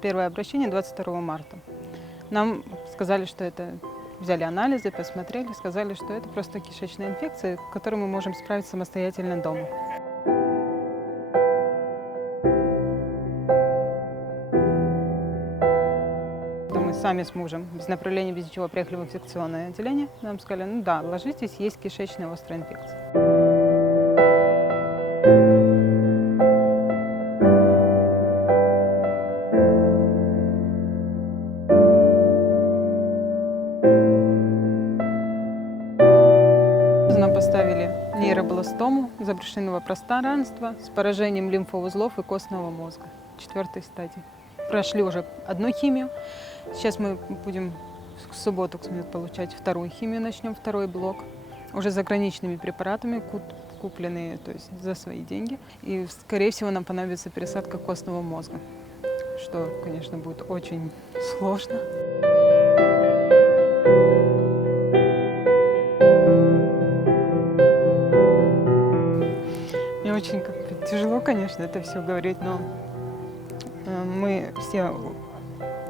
первое обращение 22 марта. Нам сказали, что это... Взяли анализы, посмотрели, сказали, что это просто кишечная инфекция, с которой мы можем справиться самостоятельно дома. Мы сами с мужем без направления, без ничего приехали в инфекционное отделение. Нам сказали, ну да, ложитесь, есть кишечная острая инфекция. Нам поставили нейробластому забрюшинного пространства с поражением лимфоузлов и костного мозга 4-й стадии. Прошли уже одну химию. Сейчас мы будем в субботу получать вторую химию, начнем второй блок. Уже заграничными препаратами, купленные, то есть за свои деньги. И, скорее всего, нам понадобится пересадка костного мозга, что, конечно, будет очень сложно. Мне очень тяжело, конечно, это все говорить, но мы все,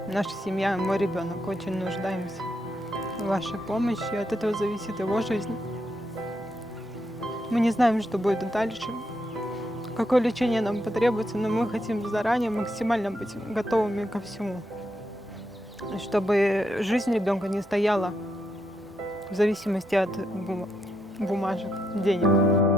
наша семья, мой ребенок, очень нуждаемся в вашей помощи. От этого зависит его жизнь. Мы не знаем, что будет дальше, какое лечение нам потребуется, но мы хотим заранее максимально быть готовыми ко всему, чтобы жизнь ребенка не стояла в зависимости от бумажек, денег.